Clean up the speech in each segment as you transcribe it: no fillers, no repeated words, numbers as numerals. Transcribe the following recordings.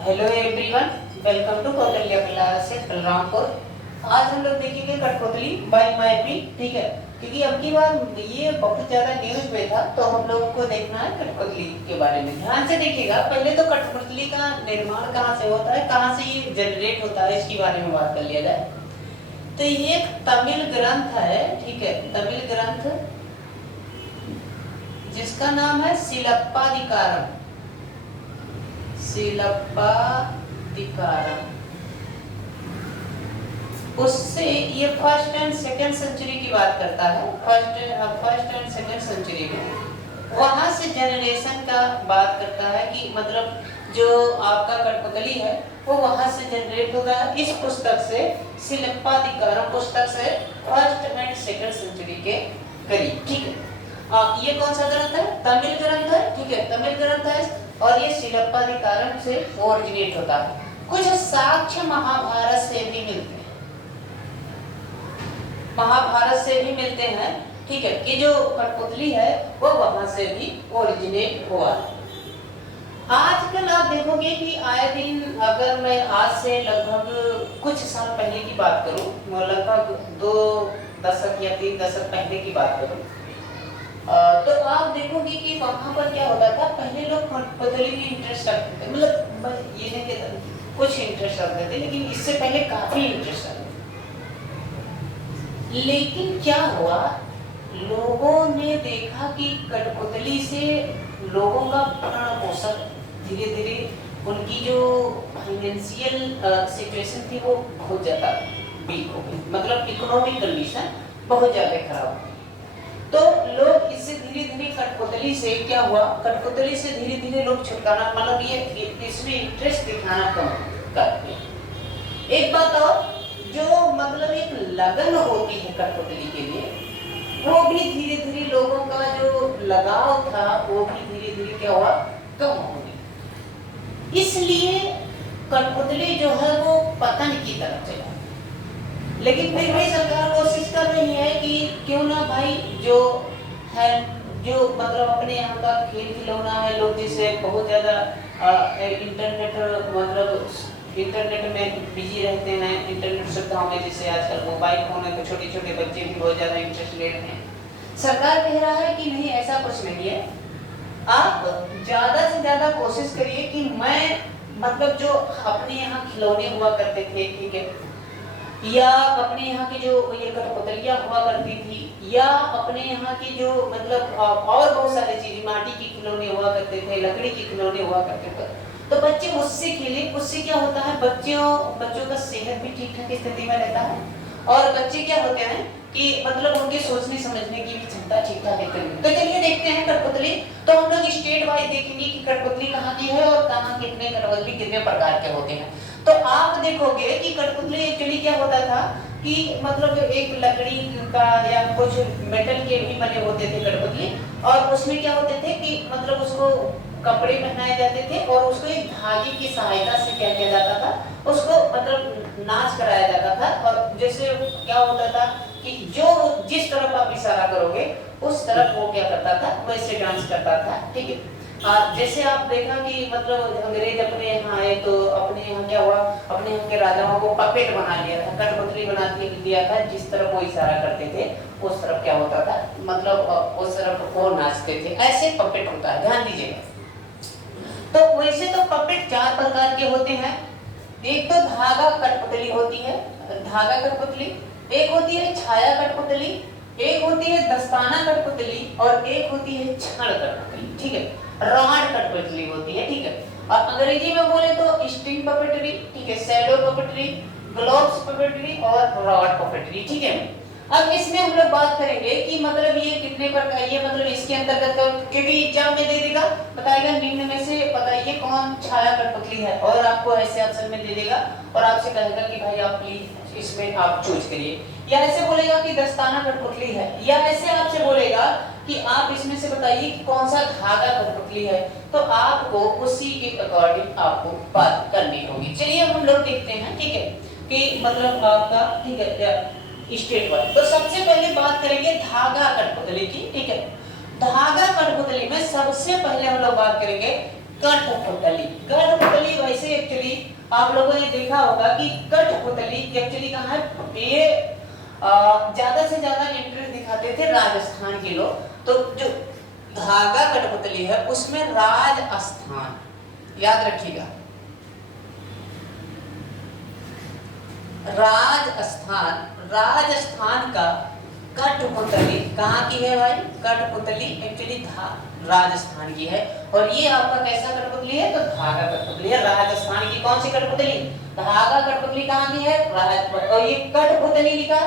Hello everyone, welcome to Kaushalya classes Balrampur. आज हम लोग देखेंगे कठपुतली बाय मैपी, ठीक है। क्योंकि अब की बार ये बहुत ज्यादा न्यूज में था, तो हम लोगों को देखना है कठपुतली के बारे में। ध्यान से देखिएगा। पहले तो कठपुतली का निर्माण कहाँ से होता है, कहाँ से ये जनरेट होता है, इसके बारे में बात कर लिया जाए। तो ये एक तमिल ग्रंथ है, ठीक है, तमिल ग्रंथ जिसका नाम है शिलप्पाधिकारम। शिलप्पाधिकारम, उससे ये फर्स्ट एंड सेकंड सेंचुरी की बात करता है। फर्स्ट एंड सेकंड सेंचुरी में वहां से जनरेशन का बात करता है कि मतलब जो आपका कठपुतली है वो वहां से जनरेट होगा। इस पुस्तक से, शिलप्पाधिकारम पुस्तक से फर्स्ट एंड सेकंड सेंचुरी के करीब, ठीक है। ये कौन सा ग्रंथ है? तमिल ग्रंथ है, ठीक है, तमिल ग्रंथ है। और ये शिलप्पाधिकारम से ओरिजिनेट होता है। कुछ साक्ष्य महाभारत से भी मिलते हैं, महाभारत से भी मिलते हैं, ठीक है, कि जो कठपुतली है वो वहां से भी ओरिजिनेट हुआ है। आजकल आप देखोगे कि आए दिन, अगर मैं आज से लगभग कुछ साल पहले की बात करूं, लगभग 2 दशक या 3 दशक पहले की बात करूं, तो आप देखोगे कि वहां पर क्या होता था। पहले लोग कठपुतली में इंटरेस्ट रखते थे, मतलब ये नहीं कहता कुछ इंटरेस्ट रखते थे, लेकिन इससे पहले काफी इंटरेस्ट रखते थे। लेकिन क्या हुआ, लोगों ने देखा कि कठपुतली से लोगों का भरण पोषण धीरे धीरे, उनकी जो फाइनेंशियल सिचुएशन थी वो बहुत ज्यादा वीक हो गई, मतलब इकोनॉमिक कंडीशन बहुत ज्यादा खराब हो गई। तो लोग इससे धीरे धीरे कठपुतली से क्या हुआ, कठपुतली से धीरे धीरे लोग छुटकारा, मतलब ये इसमें इंटरेस्ट दिखाना कम करते। एक बात और, जो मतलब एक लगन होती है कठपुतली के लिए, वो भी धीरे धीरे लोगों का जो लगाव था वो भी धीरे धीरे क्या हुआ, कम हो गया। इसलिए कठपुतली जो है वो पतन की तरफ चला। लेकिन फिर भी सरकार कोशिश कर रही है कि क्यों ना भाई जो है, जो मतलब अपने यहाँ का खेल खिलौना है, लोग जिसे बहुत ज्यादा इंटरनेट, मतलब इंटरनेट में बिजी रहते हैं, इंटरनेट सुविधाओं में, जैसे आजकल मोबाइल फोन है, तो छोटे छोटे बच्चे भी बहुत ज्यादा इंटरेस्ट ले रहे हैं। सरकार कह रहा है कि नहीं, ऐसा कुछ नहीं है। आप ज्यादा से ज्यादा कोशिश करिए कि मैं, मतलब जो अपने यहाँ खिलौने हुआ करते थे, ठीक है, या अपने यहाँ की जो ये कठपुतलियाँ हुआ करती थी, या अपने यहाँ की जो मतलब और बहुत सारी चीजें, माटी की खिलौने हुआ करते थे, लकड़ी के खिलौने हुआ करते थे, तो बच्चे उससे खेले। उससे क्या होता है, बच्चों का सेहत भी ठीक ठाक स्थिति में रहता है, और बच्चे क्या होते हैं कि मतलब उनके सोचने समझने की भी क्षमता ठीक ठाक रहती है। तो चलिए देखते हैं कठपुतली। तो हम लोग स्टेट वाइज देखेंगे कि कठपुतली कहाँ की है और कहाँ कितने कठपुतली कितने प्रकार के होते हैं। तो आप देखोगे कि कठपुतली एक्चुअली क्या होता था कि मतलब एक लकड़ी का या कुछ मेटल के भी बने होते थे कठपुतली, और उसमें क्या होते थे कि मतलब उसको कपड़े पहनाए जाते थे, और उसको एक धागे की सहायता से क्या किया जाता था, उसको मतलब नाच कराया जाता था। और जैसे क्या होता था कि जो जिस तरफ आप इशारा करोगे उस तरफ वो क्या करता था, वैसे डांस करता था, ठीक है। जैसे आप देखा कि मतलब अंग्रेज अपने यहाँ आए, तो अपने यहाँ क्या हुआ, अपने यहाँ के राजाओं को पपेट बना लिया था, कठपुतली बना दिया था, जिस तरफ वो इशारा करते थे उस तरफ क्या होता था, मतलब उस तरफ वो नाचते थे। ऐसे पपेट होता है, ध्यान दीजिएगा। तो वैसे तो पपेट 4 प्रकार के होते हैं। एक तो धागा कठपुतली होती है, धागा कठपुतली, एक होती है छाया कठपुतली, एक होती है दस्ताना कठपुतली, और एक होती है छड़ कठपुतली, ठीक है, रॉड कठपुतली होती है, ठीक है। और अंग्रेजी में बोले तो स्ट्रिंग पपेटरी, ठीक है, शैडो पपेटरी, ग्लोब्स पपेटरी और रॉड पपेटरी, ठीक है। अब इसमें हम लोग बात करेंगे कि मतलब ये कितने प्रकार, ये मतलब इसके अंतर्गत, क्योंकि एग्जाम में दे देगा, बताएगा निम्न में से बताइए कौन छाया कठपुतली है, और आपको ऐसे ऑप्शन में दे देगा और आपसे कहेगा कि भाई आप प्लीज इसमें आप चूज करिए, या ऐसे बोलेगा कि दस्ताना कठपुतली है, या ऐसे आपसे बोलेगा कि आप इसमें से बताइए कि कौन सा धागा कठपुतली है। तो आपको उसी के अकॉर्डिंग आपको बात करनी होगी। चलिए हम लोग देखते हैं, ठीक है, कि मतलब आपका, ठीक है, स्टेट वाइज। तो सबसे पहले बात करेंगे धागा कठपुतली की, ठीक है। धागा कठपुतली में सबसे पहले हम लोग बात करेंगे कठपुतली। कठपुतली वैसे आप लोगों ने देखा होगा कि कठपुतली एक्चुअली कहाँ है, ये ज्यादा से ज्यादा इंटरेस्ट दिखाते थे राजस्थान के लोग। तो जो धागा कठपुतली है उसमें राजस्थान, याद रखिएगा, राजस्थान, राजस्थान का कठपुतली कहाँ की है भाई, कठपुतली एक्चुअली राजस्थान की है। और ये आपका कैसा कठपुतली है, तो धागा कठपुतली है। राजस्थान की कौन सी कठपुतली, धागा कठपुतली कहाँ की है, और ये कठपुतली लिखा,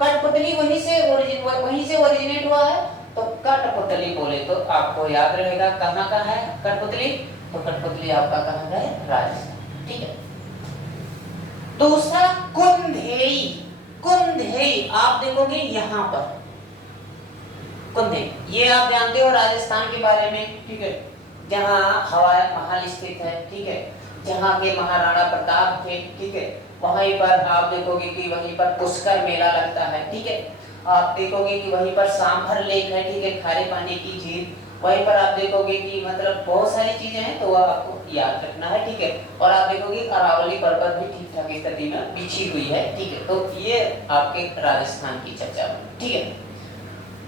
कठपुतली वहीं से ओरिजिनेट हुआ है। तो कठपुतली बोले तो आपको याद रहेगा कहाँ का है कठपुतली, तो कठपुतली आपका कहाँ का है, राजस्थान। ठीक है। दूसरा कुंधेई, कुंधेई आप देखोगे यहाँ पर कुंधेई, ये आप जानते हो राजस्थान के बारे में, ठीक है, जहाँ हवा महल स्थित है, ठीक है, जहाँ के महाराणा प्रताप थे, ठीक है, वहीं पर आप देखोगे कि वहीं पर पुष्कर मेला लगता है, ठीक है, आप देखोगे कि वहीं पर सांभर लेक है, ठीक है, खारे पानी की झील, वहीं पर आप देखोगे कि मतलब बहुत सारी चीजें हैं, तो आपको याद रखना है, ठीक है। और आप देखोगे अरावली पर्वत भी ठीक ठाक स्थिति में बिछी हुई है, ठीक है। तो ये आपके राजस्थान की चर्चा बनी, ठीक है।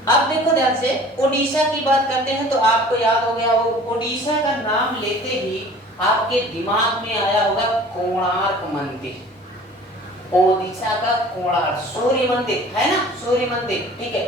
अब देखो ध्यान से, उड़ीसा की बात करते हैं, तो आपको याद हो गया वो उड़ीसा का नाम लेते ही आपके दिमाग में आया होगा कोणार्क मंदिर, ओडिशा का कोणार्क सूर्य मंदिर है ना, सूर्य मंदिर, ठीक है।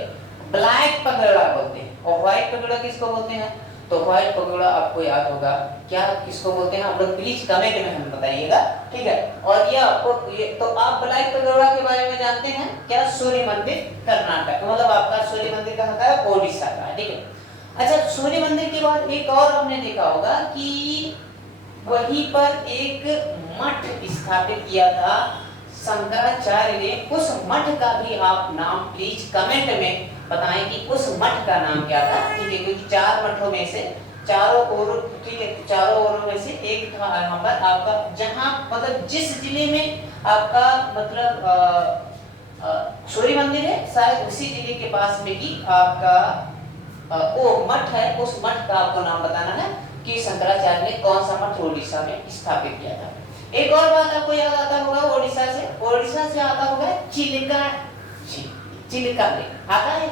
ब्लैक पगोड़ा बोलते हैं, और व्हाइट पगोड़ा किसको बोलते हैं, तो व्हाइट पगोड़ा आपको याद होगा क्या किसको बोलते हैं, आप लोग प्लीज कमेंट में हमें बताइएगा, ठीक है। और ये आपको ये तो आप ब्लैक पगोड़ा के बारे में जानते हैं क्या, सूर्य मंदिर कर्नाटक, मतलब आपका सूर्य मंदिर कहाँ का है, ओडिशा का है, ठीक है। अच्छा, सूर्य मंदिर के बाद एक और हमने देखा होगा कि वहीं पर एक मठ स्थापित किया था शंकराचार्य ने। उस मठ का भी आप नाम प्लीज कमेंट में बताएं कि उस मठ का नाम क्या था, ठीक है, क्योंकि 4 मठों में से चारों ओर, ठीक है, चारों ओरों में से एक था यहाँ पर आपका, जहाँ मतलब जिस जिले में आपका मतलब सूर्य मंदिर है, शायद उसी जिले के पास में ही आपका वो मठ है। उस मठ का आपको नाम बताना है कि शंकराचार्य ने कौन सा मठ उड़ीसा में स्थापित किया था। एक और बात आपको याद आता होगा ओडिशा से आता होगा चिलिका, चिलिका लेक आता है,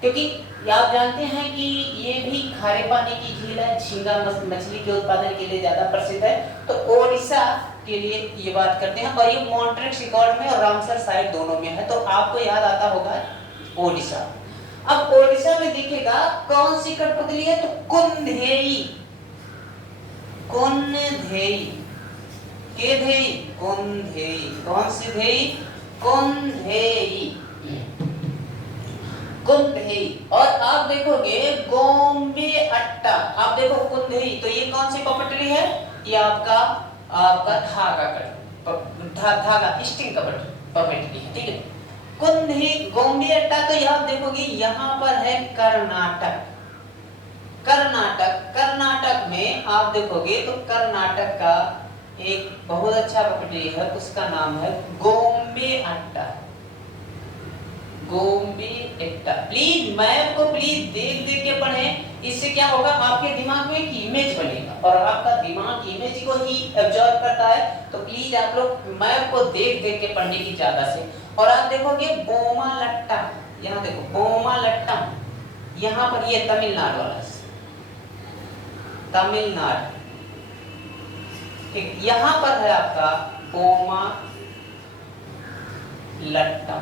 क्योंकि आप जानते हैं कि ये भी खारे पानी की झील है, झींगा मछली के उत्पादन के लिए ज्यादा प्रसिद्ध है। तो ओडिशा के लिए ये बात करते हैं, और ये मॉन्ट्रेक्स रिकॉर्ड में और रामसर साइट दोनों में है, तो आपको याद आता होगा ओडिशा। अब ओडिशा में देखिएगा कौन सी कठपुतली है, तो कुंधेई, कुंधेई, केधेई, कुंधेई, कौन सी धेई, कुंधेई, कुंधेई। और आप देखोगे गोम्बे अट्टा, आप देखो कुंधेई, तो ये कौन सी पपटली है, ये आपका धागा स्टिंग पपटली है, ठीक है। कुंधेई, गोम्बे अट्टा, तो यहाँ देखोगे यहाँ पर है कर्नाटक, कर्नाटक में आप देखोगे तो कर्नाटक का एक बहुत अच्छा पपटली है, उसका नाम है गोम्बे अट्टा, गोम्बे अट्टा। प्लीज मैप को प्लीज देख के पढ़ें, इससे क्या होगा आपके दिमाग में एक इमेज बनेगा, और आपका दिमाग इमेज को ही एब्जॉर्ब करता है। तो प्लीज आप लोग मैप को देख के पढ़ने की ज्यादा से। और आप देखोगे बोमा लट्टा, यहाँ देखो बोमा लट्टा, यहाँ पर ये तमिलनाडु वाला, तमिलनाडु, ठीक, यहाँ पर है आपका बोमा लट्टम,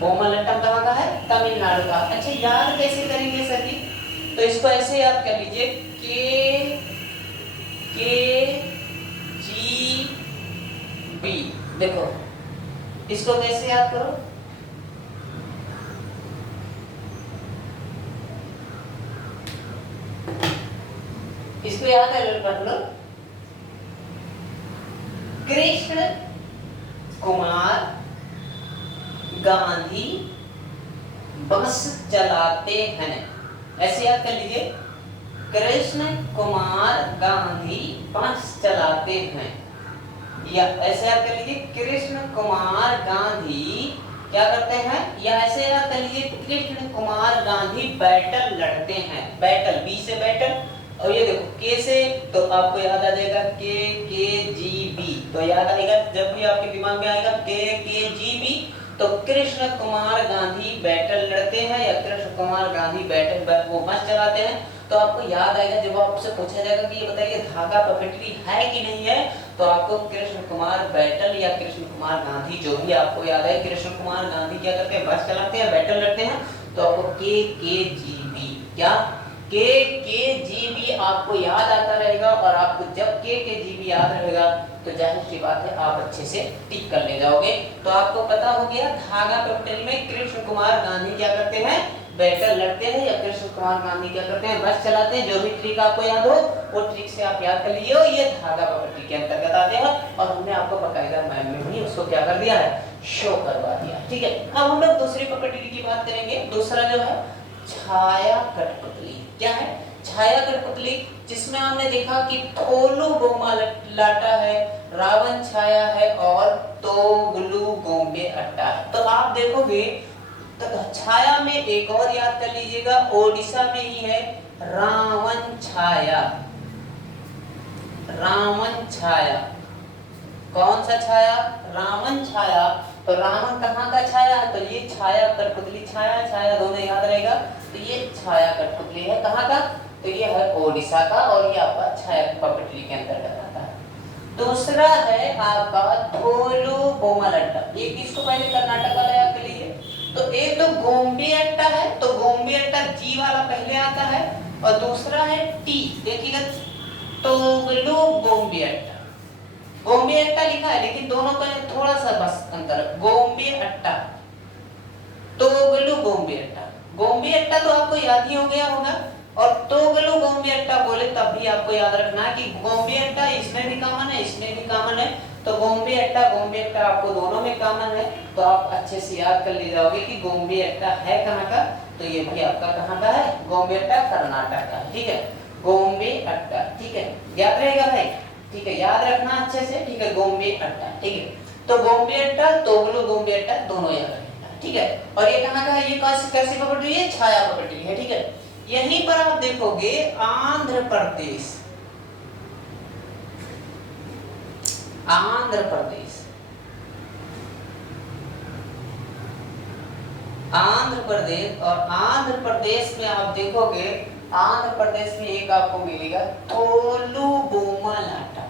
बोमा लट्टम कहाँ का है, तमिलनाडु का। अच्छा, याद कैसे करेंगे सभी, तो इसको ऐसे याद कर लीजिए, के जी बी, देखो इसको कैसे याद करो, इसको याद कर लो, कृष्ण कुमार गांधी बस चलाते हैं, ऐसे याद कर लीजिए, कृष्ण कुमार गांधी बस चलाते हैं, या ऐसे याद कर लीजिए कृष्ण कुमार गांधी क्या करते हैं, या ऐसे याद कर लीजिए कृष्ण कुमार गांधी बैटल लड़ते हैं, बैटल बी से बैटल और ये देखो के से तो आपको याद आ जाएगा के जी बी, तो याद आएगा जब भी आपके दिमाग में आएगा के जी बी तो कृष्ण कुमार गांधी बैटल लड़ते हैं या कृष्ण कुमार गांधी बैटल वो मस्त चलाते हैं, तो आपको याद आएगा जब आपसे पूछा जाएगा कि ये बताइए धागा पपेटरी है कि नहीं है, तो आपको कृष्ण कुमार बैटल या कृष्ण कुमार गांधी जो भी आपको याद है, कृष्ण कुमार गांधी क्या करते हैं, बस चलाते हैं, बैटल लड़ते हैं, तो आपको के जी बी क्या के जी बी आपको याद आता रहेगा। और आपको जब के जी बी याद रहेगा तो जाहिर सी बात है आप अच्छे से टिक कर ले जाओगे। तो आपको पता हो गया धागा कैपिटल में कृष्ण कुमार गांधी क्या करते हैं, बैटल लड़ते हैं, या कृष्ण कुमार गांधी क्या करते हैं, बस चलाते हैं। जो भी ट्रिक आपको याद हो वो ट्रिक से आप याद कर लीजिए, ये धागा पपेटरी के अंतर्गत आते हैं और हमने आपको बकायदा मैम में भी उसको क्या कर दिया है, शो करवा दिया। ठीक है, अब हम लोग दूसरी पपेटरी की बात करेंगे। दूसरा जो है छाया कठपुतली। क्या है, छाया कठपुतली, जिसमें हमने देखा कि थोलू बोमा लाटा है, रावण छाया है और तोगलू गोंबे अट्टा है। तो आप देखोगे तो छाया में एक और याद कर लीजिएगा, ओडिशा में ही है रावण छाया। रावण छाया कौन सा छाया, रावण छाया। तो रावण कहाँ का छाया है, तो ये छाया कठपुतली, छाया छाया दोनों याद रहेगा। तो ये छाया कठपुतली है कहाँ का, तो ये है ओडिशा का और ये आपका छाया पपेटरी के अंतर्गत आता है। दूसरा है आपका थोलू बोमालट्टा। एक इसको पहले कर्नाटक वाला याद कर लीजिए। तो एक तो गोंबे अट्टा है, तो गोंबे अट्टा जी वाला पहले आता है, और दूसरा है टी, देखिएगा तोगलू गोंबे अट्टा। गोंबे अट्टा लिखा है लेकिन दोनों का थोड़ा सा बस अंतर है, गोंबे अट्टा तोगलू गोंबे अट्टा। गोंबे अट्टा तो आपको याद ही हो गया होगा, और तोगलू गोंबे अट्टा बोले तब भी आपको याद रखना है कि गोंबे अट्टा इसमें भी कॉमन है, इसमें भी कॉमन है। तो गोंबे अट्टा आपको दोनों में कॉमन है, तो आप अच्छे से याद कर ले जाओगे कि गोंबे अट्टा है कहाँ का, तो ये भी आपका कहाँ का है, गोंबे अट्टा कर्नाटक का। ठीक है, गोंबे अट्टा, ठीक है, याद रहेगा भाई, ठीक है, याद रखना अच्छे से, ठीक है, गोंबे अट्टा। ठीक है, तो गोंबे अट्टा तोगलू गोंबे अट्टा दोनों याद रखना। ठीक है, और ये कहाँ का है, ये कैसी पपेटरी है, छाया पपेटरी है। ठीक है, यहीं पर आप देखोगे आंध्र प्रदेश, आंध्र प्रदेश, आंध्र प्रदेश, और आंध्र प्रदेश में आप देखोगे, आंध्र प्रदेश में एक आपको मिलेगा थोलू बोमा लाटा,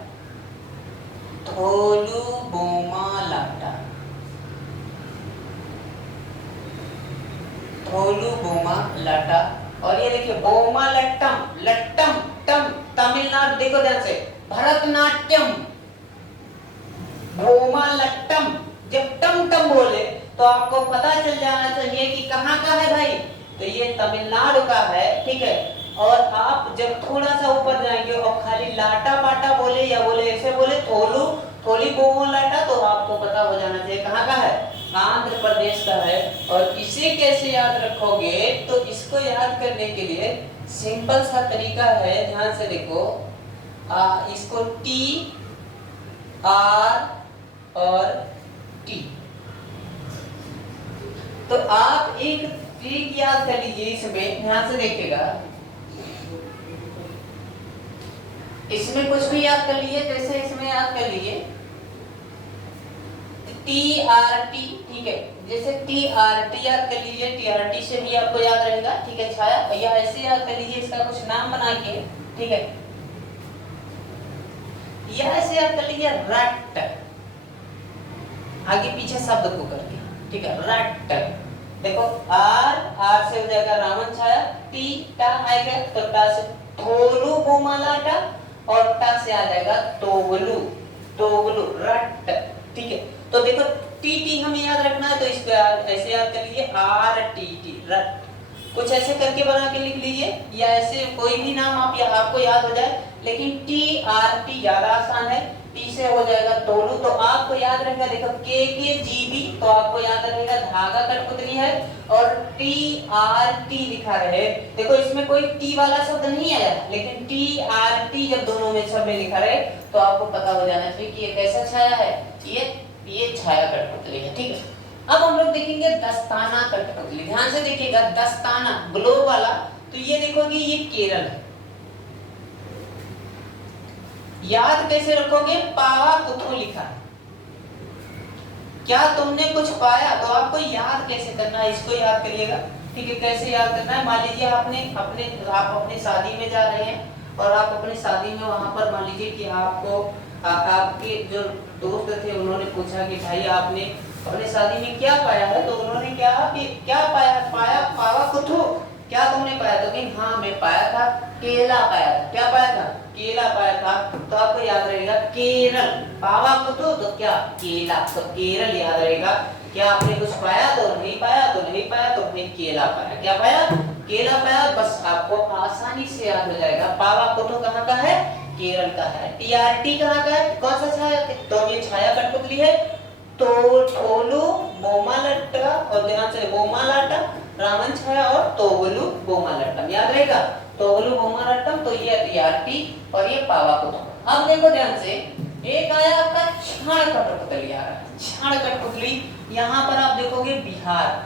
थोलू बोमा लाटा, थोलू बोमा लाटा। और ये देखिए बोमा लट्टम, लट्टम टम, तमिलनाडु, देखो ध्यान से, भरतनाट्यम, बोमा लट्टम। जब टम टम बोले तो आपको पता चल जाना चाहिए कि कहाँ का है भाई, तो ये तमिलनाडु का है। ठीक है, और आप जब थोड़ा सा ऊपर जाएंगे और खाली लाटा पाटा बोले या बोले ऐसे बोले थोलू थोली बोमा लाटा, तो आपको पता हो जाना चाहिए कहाँ का है, आंध्र प्रदेश का है। और इसे कैसे याद रखोगे, तो इसको याद करने के लिए सिंपल सा तरीका है, ध्यान से देखो, इसको टी आर और टी, तो आप एक ट्रिक याद कर लीजिए, इसमें ध्यान से देखिएगा, इसमें कुछ भी याद कर लीजिए, जैसे इसमें याद कर लीजिए टी आर टी। ठीक है, जैसे टी आर टी याद कर लीजिए, टी आर टी से भी आपको याद रहेगा। ठीक है, छाया, या ऐसे याद कर लीजिए, इसका कुछ नाम बना के, ठीक है, या ऐसे याद कर लीजिए रट, आगे पीछे शब्द को करके। ठीक है, रट, देखो आर से हो जाएगा रावण छाया, टी टा आएगा तो टा से थोलू बोमा लाटा, और टा से आ जाएगा तोगलू, तोगलू रट। ठीक है, तो देखो टी टी हमें याद रखना है, तो इसको ऐसे याद कर लीजिए, आर टी टी रट, कुछ ऐसे करके बना के लिख लीजिए, या ऐसे कोई भी नाम आप या आपको याद हो जाए, लेकिन टी आर टी ज्यादा आसान है, टी से हो जाएगा तोलू, तो आपको याद रहेगा, देखो के जी बी, तो आपको याद रहेगा धागा कठपुतली है, और टी आर टी लिखा रहे, देखो इसमें कोई टी वाला शब्द नहीं आया, लेकिन टी आर टी जब दोनों में शब्द में लिखा रहे, तो आपको पता हो जाना चाहिए कि ये कैसा छाया है, ये छाया कठपुतली है। ठीक है, अब हम लोग देखेंगे दस्ताना कठपुतली, ध्यान से देखिएगा, दस्ताना ग्लोब वाला, तो ये देखोगे ये केरल है, याद कैसे रखोगे? पावा कुथु लिखा है, क्या तुमने कुछ पाया, तो आपको याद कैसे करना है, इसको याद करिएगा। ठीक है, कैसे याद करना है? मान लीजिए आप अपने शादी में जा रहे हैं और आप अपनी शादी में वहां पर मान लीजिए कि आपको आपके जो दोस्त थे उन्होंने पूछा कि भाई आपने अपने शादी में क्या पाया है, तो उन्होंने कहा कि क्या पाया? पावा कुथु, क्या तुमने पाया? तो कि हाँ मैं पाया था, केला पाया था। क्या पाया था? केला पाया था। तो आपको याद रहेगा केरल, पावा कुथु तो क्या? केला, तो केरल याद रहेगा। क्या आपने कुछ पाया? तो नहीं पाया, तो नहीं पाया, तो नहीं केला पाया। क्या पाया? केला पाया। बस आपको आसानी से याद हो जाएगा। पावा कुथु कहाँ का है? केरल का है। टीआरटी कहाँ का है? कौन सा छाया? तो ये छाया कठपुतली है। तो थोलू बोमालट्टा, और ध्यान से बोमालाटा रावण छाया, और तोवलू बोमालट्टम याद रहेगा। तोवलू बोमालट्टम, तो ये टीआरटी और ये पावा कुथु। अब देखो ध्यान से, एक आया आपका क्षण कठपुतली आ रहा है। क्षण कठपुतली, यहां पर आप देखोगे बिहार,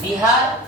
बिहार।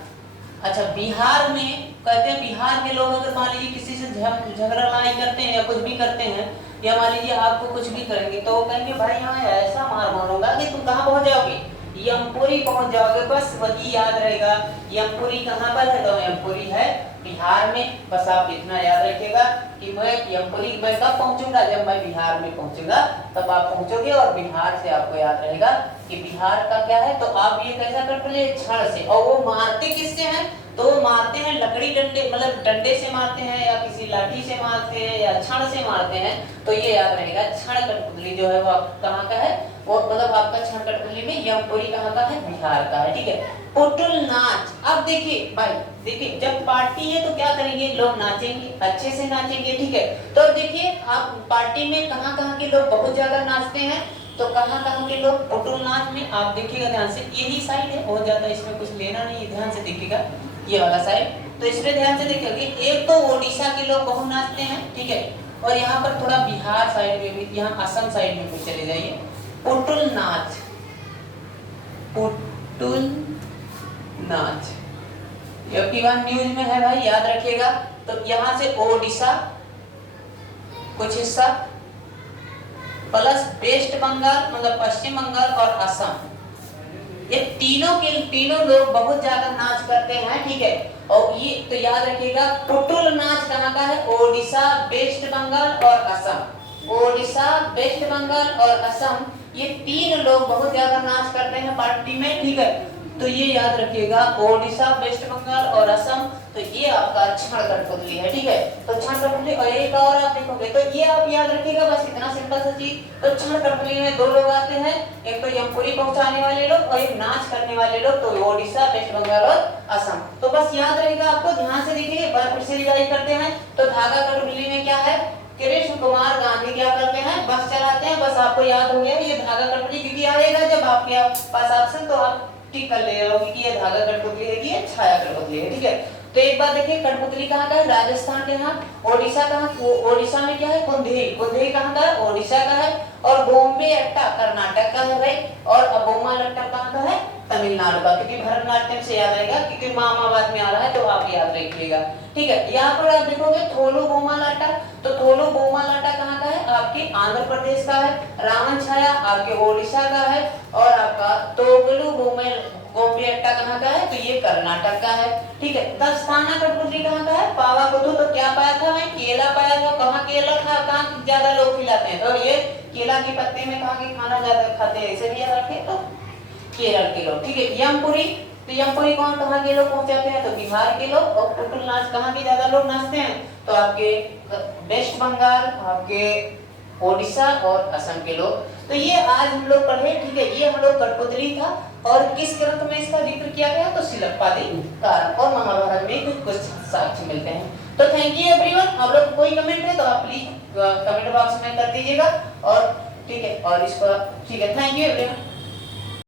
अच्छा, बिहार में कहते हैं बिहार के लोग अगर मान लीजिए किसी से झगड़ा लड़ाई करते हैं या कुछ भी करते हैं, या मान लीजिए आपको कुछ भी करेंगे, तो वो कहेंगे भाई यहाँ ऐसा मार मारूंगा कि तुम कहाँ पहुंच जाओगे? यमपुरी पहुंच जाओगे। बस वही याद रहेगा। यमपुरी कहाँ पर है? तो यमपुरी है बिहार में। बस आप इतना याद रखिएगा कि मैं यमपुरी मैं कब पहुंचूंगा? जब मैं बिहार में पहुंचूंगा तब आप पहुंचोगे, और बिहार से आपको याद रहेगा कि बिहार का क्या है। तो आप ये कैसा कर पहले क्षण से, और वो मारते किससे हैं? तो वो मारते हैं लकड़ी डंडे, मतलब डंडे से मारते हैं, या किसी लाठी से मारते हैं, या छड़ से मारते हैं। तो ये याद रहेगा। क्षण कठपुतली जो है वो आप कहाँ का है? वो मतलब आपका क्षण कठपुतली में यमपुरी कहाँ का है? बिहार का है। ठीक है। पुतुल नाच, अब देखिए भाई, देखिए जब पार्टी है तो क्या करेंगे? लोग नाचेंगे, अच्छे से नाचेंगे। ठीक है। तो देखिए आप पार्टी में कहाँ कहाँ के लोग बहुत ज्यादा नाचते हैं? तो कहाँ कहाँ के लोग पुतुल नाच में, आप देखिएगा ध्यान से, यही साइड है, बहुत ज्यादा इसमें कुछ लेना नहीं है, ध्यान से देखिएगा ये वाला साइड। तो इसमें ध्यान से देखिए, एक तो ओडिशा के लोग बहुत नाचते हैं। ठीक है। और यहाँ पर थोड़ा बिहार साइड में भी, यहाँ असम साइड में भी चले जाइए। पुतुल नाच, पुतुल नाच न्यूज में है भाई, याद रखिएगा। तो यहाँ से ओडिशा कुछ हिस्सा प्लस वेस्ट बंगाल मतलब पश्चिम बंगाल और असम, ये तीनों लोग बहुत ज्यादा नाच करते हैं। ठीक है। और ये तो याद रखिएगा, पुतुल नाच कहाँ का है? ओडिशा, वेस्ट बंगाल और असम। ओडिशा, वेस्ट बंगाल और असम, ये तीन लोग बहुत ज्यादा नाच करते हैं पार्टी में। ठीक है। तो ये याद रखिएगा, ओडिशा, वेस्ट बंगाल और असम। तो ये आपका क्षण कठपुतली है। ठीक है। तो क्षण कठपुतली, और एक और आप देखोगे तो ये आप याद रखिएगा, बस इतना सिंपल सा चीज। तो क्षण कठपुतली में दो लोग आते हैं, एक तो यमपुरी पहुंचाने वाले लोग और एक नाच करने वाले लोग, तो ओडिशा, वेस्ट बंगाल और असम। तो बस याद रहेगा आपको, ध्यान से देखिए, एक बार फिर से रिवाइज करते हैं। तो धागा कठपुतली में क्या है? कृष्ण कुमार गांधी क्या करते हैं? बस चलाते हैं। बस आपको याद हो गया ये धागा कठपुतली, क्योंकि आएगा जब आपके पास ऑप्शन तो आप ठीक कर ले रहोगे कि ये धागा कठपुतली है कि ये छाया कठपुतली है। ठीक है। तो एक बार देखिए, कठपुतली कहाँ का है? राजस्थान के यहाँ। ओडिशा कहाँ? ओडिशा में क्या है? कुंदही। कुंदही कहाँ का है? ओडिशा का है। और बॉम्बे अट्टा कर्नाटक का है भाई। और बोमालट्टम कहाँ का है? तमिलनाडु का। क्योंकि भरतनाट्यम से याद आएगा, क्योंकि मामाबाद में आ रहा है, तो आप याद रखिएगा। ठीक है। यहाँ पर आप देखोगे थोलू बोमालाटा, तो थोलू बोमालाटा कहाँ का है? आपके आंध्र प्रदेश का है। रावण छाया आपके ओडिशा का है। और आपका तोगलू बॉम्बे अट्टा कहाँ का है? तो ये कर्नाटक का है। ठीक है। दस्ताना कठपुतली कहाँ का है? पावा कुथु। तो क्या पाया था मैं? केला पाया था। कहाँ केला था? कहाँ ज्यादा लोग खिलाते हैं? तो ये केला के पत्ते में कहाँ के खाना ज्यादा खाते हैं, इसे भी याद रखे। तो केरल के लोग। ठीक है। यमपुरी, तो यमपुरी कौन कहाँ के लोग पहुंचाते हैं? तो बिहार के लोग। और पुतुल नाच कहाँ के ज्यादा लोग नाचते हैं? तो आपके वेस्ट बंगाल, आपके ओडिशा और असम के लोग। तो ये आज हम लोग पढ़े। ठीक है। ये हम लोग कठपुतली था, और किस ग्रंथ में इसका जिक्र किया गया? तो सिलप्पादि कारक और महाभारत में कुछ साक्ष्य मिलते हैं। तो थैंक यू एवरीवन। आप लोग कोई कमेंट है तो आप प्लीज कमेंट बॉक्स में कर दीजिएगा। और ठीक है, और इसको ठीक है, थैंक यू एवरीवन।